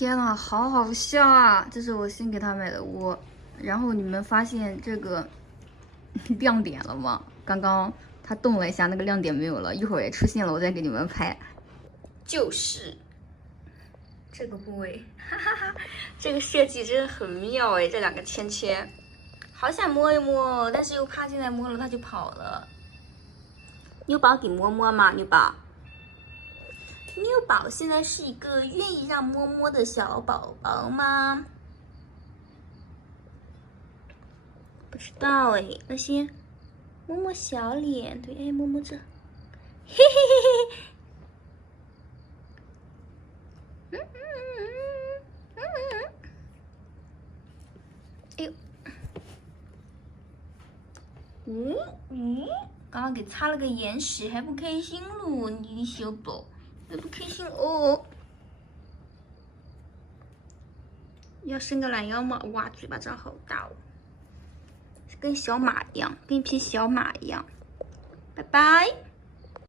天呐，好好笑啊！这是我新给他买的窝。然后你们发现这个亮点了吗？刚刚它动了一下，那个亮点没有了，一会儿也出现了，我再给你们拍。就是这个部位，哈哈哈，这个设计真的很妙哎！这两个圈圈，好想摸一摸，但是又怕现在摸了它就跑了。妞宝给摸摸嘛，妞宝。妞宝现在是一个愿意让摸摸的小宝宝吗？不知道哎，那先摸摸小脸，对，哎，摸摸这，嘿嘿嘿嘿，哎呦，刚刚给擦了个眼屎，还不开心喽，你的小宝，还不开心哦。要伸个懒腰吗？哇，嘴巴长好大哦，跟小马一样，跟一匹小马一样。拜拜。